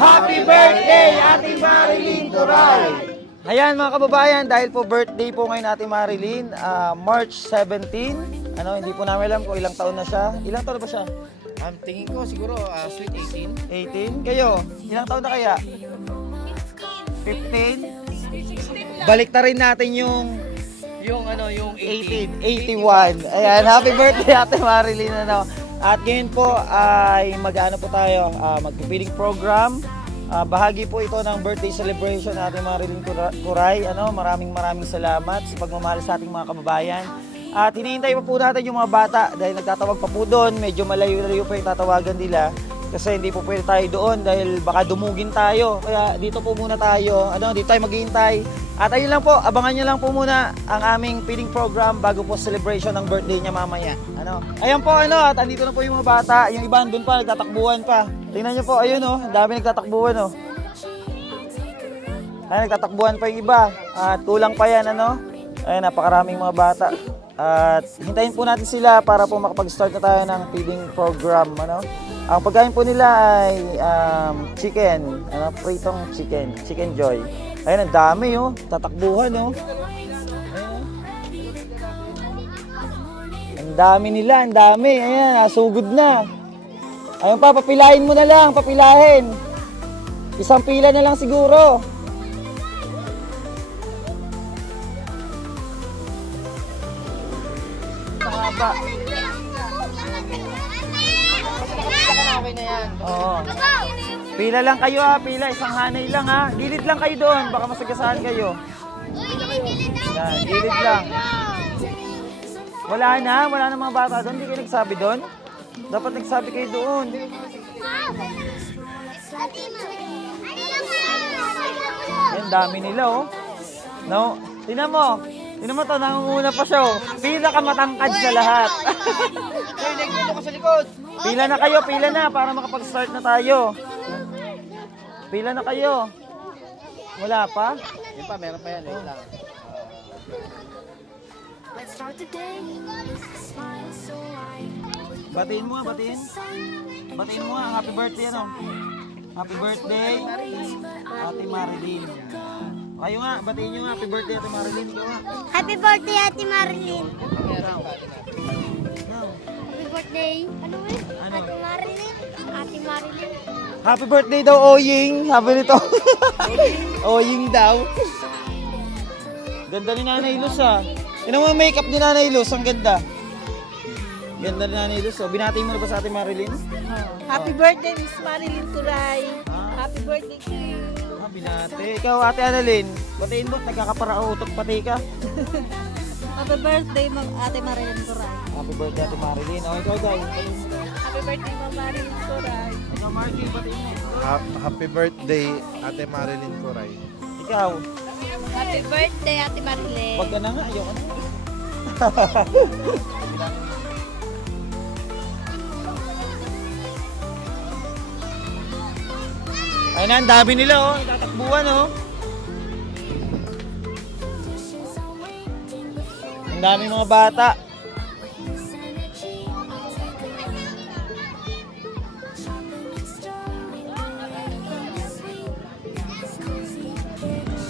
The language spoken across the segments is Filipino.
Happy birthday, Ate Marilyn Turay! Ayan mga kababayan, dahil po birthday po ngayon Ate Marilyn, March 17. Hindi po namin alam kung ilang taon na siya. Ilang taon na ba siya? Tingin ko siguro sweet 18. 18? Kayo? Ilang taon na kaya? 15? Balik na rin natin yung Yung 18. 81. Ayan, happy birthday Ate Marilyn. At ngayon po ay mag-ano po tayo, mag-feeding program. Bahagi po ito ng birthday celebration ng Ate Marilyn Turay. Maraming salamat sa pagmamahal sa ating mga kababayan. At hinihintay pa po natin yung mga bata dahil nagtatawag pa po doon. Medyo malayo-layo pa yung tatawagan nila. Kasi hindi po pwede tayo doon dahil baka dumugin tayo. Kaya dito po muna tayo. Dito tayo maghihintay. At ayun lang po, abangan nyo lang po muna ang aming feeding program bago po celebration ng birthday niya mamaya. Ayan po, at andito na po yung mga bata. Yung iba doon pa, nagtatakbuhan pa. Tingnan nyo po, ayun ang dami nagtatakbuhan Ayun, nagtatakbuhan pa yung iba. At kulang pa yan, Ayun, napakaraming mga bata. At hintayin po natin sila para po makapag-start na tayo ng feeding program, Ang pagkain po nila ay chicken, pritong chicken joy. Ayun, ang dami, tatakbuhan, Ayun, Ang dami nila, ang dami. Ayan, nasugod na. Ayun pa, papilahin mo na lang, papilahin. Isang pila na lang siguro. Haba. Okay na yan. Oo. Pila lang kayo pila. Isang hanay lang Gilid lang kayo doon, baka masagasaan kayo. Yan, gilid lang. Wala na mga bata doon. Hindi kayo nagsabi doon. Dapat nagsabi kayo doon. Yan, dami nila Tingnan mo to, nangunguna pa siya Pinakamatangkad sa lahat. Dito ka sa likod. Pila na kayo, pila na para makapag-start na tayo. Pila na kayo. Wala pa? Yun pa, meron pa yan. Wait lang. Batiin mo batiin. Batiin mo happy birthday Happy birthday, Ate Marilyn. Kayo nga, batiin nyo happy birthday Ate Marilyn. Ikaw nga. Happy birthday, Ate Marilyn. Meron. Happy birthday. Ano? Ate Marilyn. Ate Marilyn. Happy birthday daw, Oying. Sabi nito. Oying daw. Ganda ni Nanay Luz Yun ang mga makeup ni Nanay Luz. Ang ganda. Ganda ni Nanay Luz. Binati mo na ba sa Ate Marilyn? Happy birthday, Miss Marilyn Turay. Happy birthday to you. Binati. Ikaw, Ate Annalyn. Batiin mo, nagkakaparautot pati ka. Happy birthday, Ate Marilyn Turay. Happy birthday, Ate Marilyn. Ikaw, Day. Happy birthday, Ma'am Marilyn Turay. Ikaw, Marky, batiin mo. Happy birthday, Ate Marilyn Coray. Ikaw. Happy birthday, Ate Marilyn. Wag ka na nga, ayoko na. Ayun na, ang dami nila nagtatakbuhan Ang dami mga bata.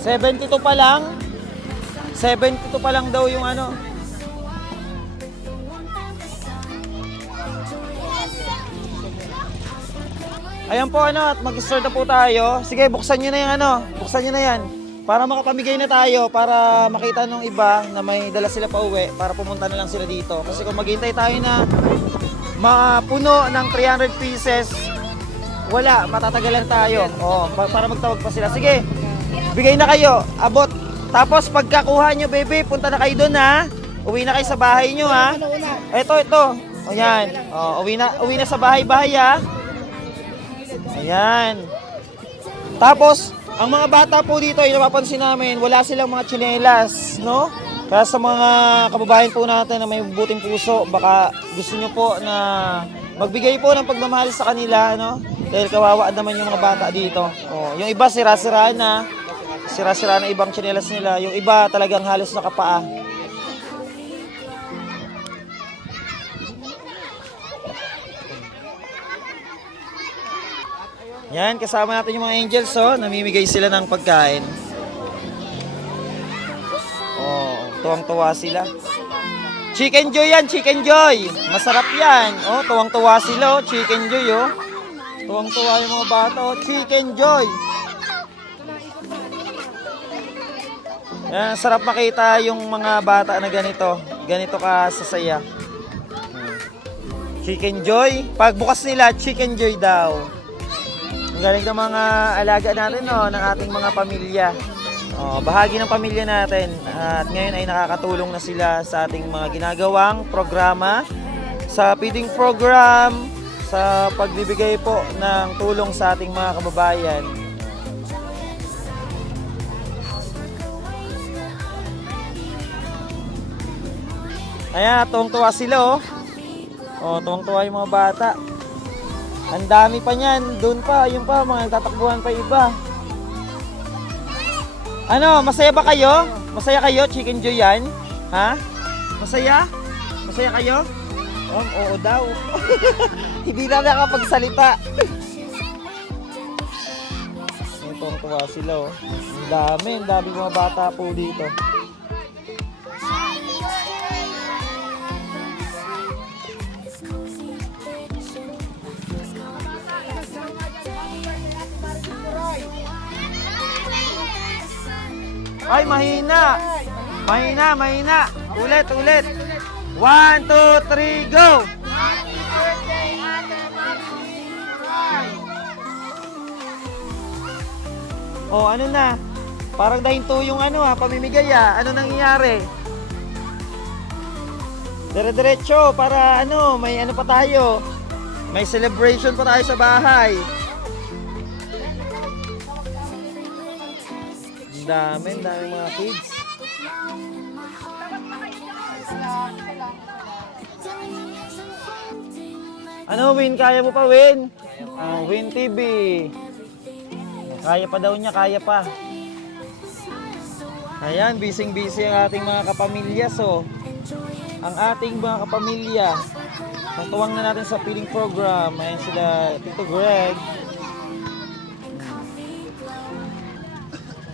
$72 pa lang. 72 pa lang daw yung Ayan po at mag-start na po tayo. Sige, buksan niyo na yung buksan niyo na yan. Para makapamigay na tayo, para makita nung iba na may dala sila pa uwi, para pumunta na lang sila dito. Kasi kung maghintay tayo na mapuno ng 300 pieces, wala, matatagalan tayo. Para magtawag pa sila. Sige, bigay na kayo, abot. Tapos pagkakuha nyo, baby, punta na kayo doon Uwi na kayo sa bahay nyo Ito. O yan. Uwi na sa bahay-bahay Ayan. Tapos, ang mga bata po dito, napapansin namin, wala silang mga tsinelas, Kaya sa mga kababayan po natin na may buting puso, baka gusto nyo po na magbigay po ng pagmamahal sa kanila, Dahil kawawa naman yung mga bata dito. Yung iba sira-sira na ibang tsinelas nila. Yung iba talagang halos nakapaa. Yan, kasama natin yung mga angels, oh. Namimigay sila ng pagkain. Oh, tuwang-tuwa sila. Chicken Joy yan, Chicken Joy. Masarap yan. Oh, tuwang-tuwa sila, oh. Chicken Joy, oh. Tuwang-tuwa yung mga bata, oh. Chicken Joy. Yan, sarap makita yung mga bata na ganito. Ganito ka sasaya. Chicken Joy. Pagbukas nila, Chicken Joy daw. Ang galing ng mga alaga natin, no, ng ating mga pamilya. Oh, bahagi ng pamilya natin. At ngayon ay nakakatulong na sila sa ating mga ginagawang programa, sa feeding program, sa pagbibigay po ng tulong sa ating mga kababayan. Ayan, tuwang-tuwa sila, oh. Oh, tuwang-tuwa yung mga bata. Ang dami pa niyan. Doon pa, yun pa, mga nagtatakbuhan pa iba. Ano, masaya ba kayo? Masaya kayo, Chicken Joy yan? Ha? Masaya? Masaya kayo? Oo daw. Hindi na nakapagsalita. Tuwang-tuwa sila, oh. Ang dami mga bata po dito. Ay, mahina. Mahina. Ulit. 1, 2, 3, go! Oh, ano na? Parang dahinto yung pamimigay Ano nangyayari? Dire-diretso para may pa tayo. May celebration pa tayo sa bahay. Dami mga kids. Ano, Win? Kaya mo pa, Win? Win TV. Kaya pa daw niya, kaya pa. Ayan, busy ang ating mga kapamilya. So, ang ating mga kapamilya, natuwang na natin sa feeding program. Ayan sila, Tito Greg.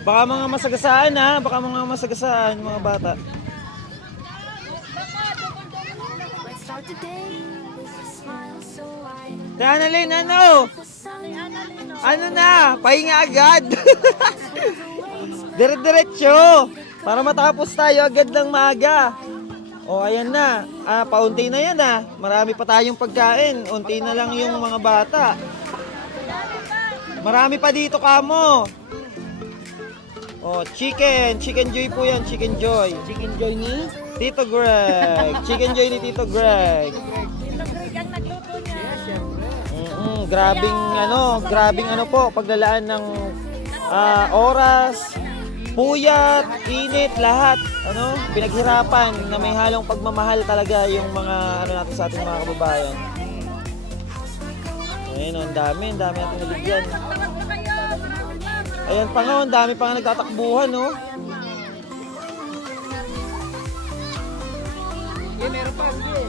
Baka mga masagasaan mga bata. Annalyn, ano na? Pahinga agad. Dire-diretso. Para matapos tayo agad ng maaga. O, ayan na. Paunti na yan Marami pa tayong pagkain. Unti na lang yung mga bata. Marami pa dito kamo. Oh, Chicken Joy po yan, Chicken Joy. Chicken Joy ni Tito Greg. Chicken Joy ni Tito Greg. Grabing po, paglalaan ng oras, puyat, init, lahat. Pinaghirapan na may halong pagmamahal talaga yung mga natin sa ating mga kababayan. Ayun, ang dami natin nabigyan. Ayan pa nga, ang dami pa nga nagtatakbuhan, no? Meron pa, hindi.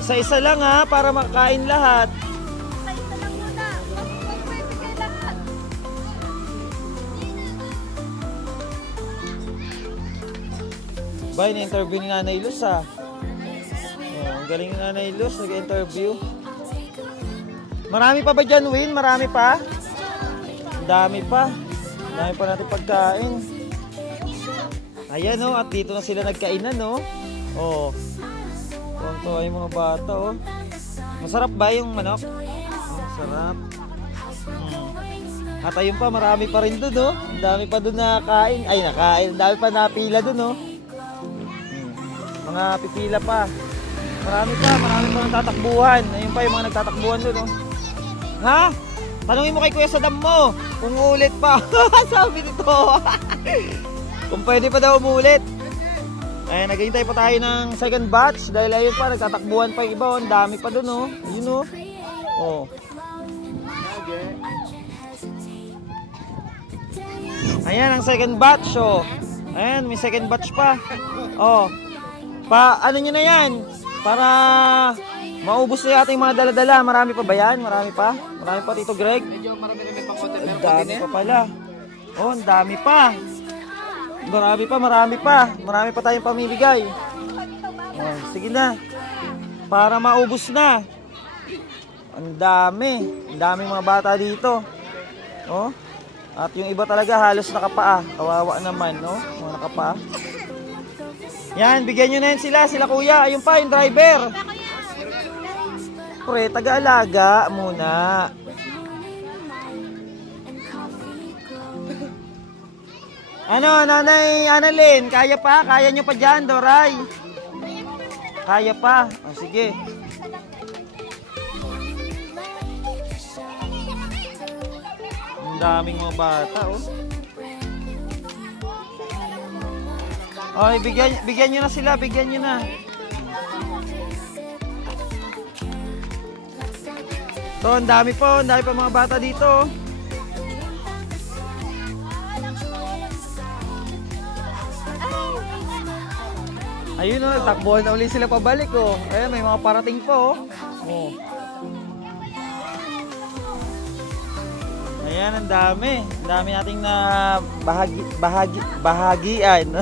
Isa-isa lang para makakain lahat. Ba, in-interview ni Nanay Luz, Oh, ang galing ni Nanay Luz, nag-interview. Marami pa ba dyan, Win? Marami pa? Dami pa natin pagkain. Ayan, at dito na sila nagkainan, Oh. Tuwang-tuwa yung mga bata, Masarap ba yung manok? Masarap. At ayun pa, marami pa rin doon, Ang dami pa doon nakain. Ang dami pa napila doon, Mga pipila pa. Marami pa nagtatakbuhan. Ayun pa yung mga nagtatakbuhan doon, Ha? Tanungin mo kay Kuya Saddam mo kung ulit pa. Sabi nito. Kung pwede pa daw umulit. Ayan, naghihintay pa tayo ng second batch dahil ayun pa, nagtatakbuhan pa yung iba. Ang dami pa dun, Yun, Oh. Ayan, ang second batch, Ayan, may second batch pa. Ano nyo na yan? Para maubos na yung ating mga dala-dala. Marami pa ba yan? Marami pa? Marami pa Tito Greg. Medyo marami-rami pang konti. Ang Meron pa dami din eh. pa pala. Oh, ang dami pa. Marami pa. Marami pa tayong pamimigay. Oh, sige na. Para maubos na. Ang daming mga bata dito. Oh. At yung iba talaga halos nakapaa. Kawawa naman, no? Mga nakapaa. Yan, bigyan nyo na yan sila kuya. Ayun pa, yung driver. Pre, taga-alaga muna. Ano, Nanay Annalyn, kaya pa? Kaya nyo pa dyan, Doray? Kaya pa? O, sige. Ang daming mga bata, oh. Oy, bigyan nyo na sila, bigyan nyo na. So, ang dami pa mga bata dito, oh. Ayun o, takbuhan na uli sila pabalik oh. Ayun, may mga parating pa oh. Oh. Ayan, ang dami. Ang dami nating na bahagian.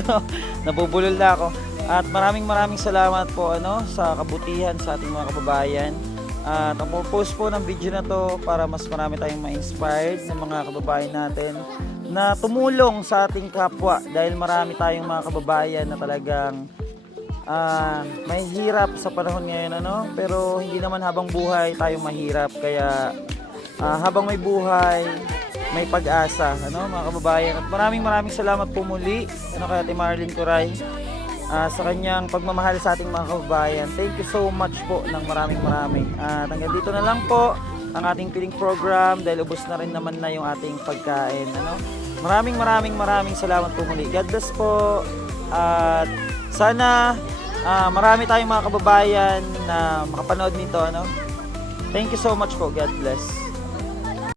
Nabubulol na ako. At maraming salamat po sa kabutihan sa ating mga kababayan. At ang purpose po ng video na to para mas marami tayong ma-inspired ng mga kababayan natin na tumulong sa ating kapwa dahil marami tayong mga kababayan na talagang may hirap sa panahon ngayon pero hindi naman habang buhay tayong mahirap kaya habang may buhay may pag-asa mga kababayan at maraming salamat po muli kay Ate Marilyn Coray sa kanyang pagmamahal sa ating mga kababayan. Thank you so much po ng maraming at hanggang dito na lang po ang ating feeding program dahil ubos na rin naman na yung ating pagkain maraming salamat po muli. God bless po at sana marami tayong mga kababayan na makapanood nito Thank you so much po. God bless.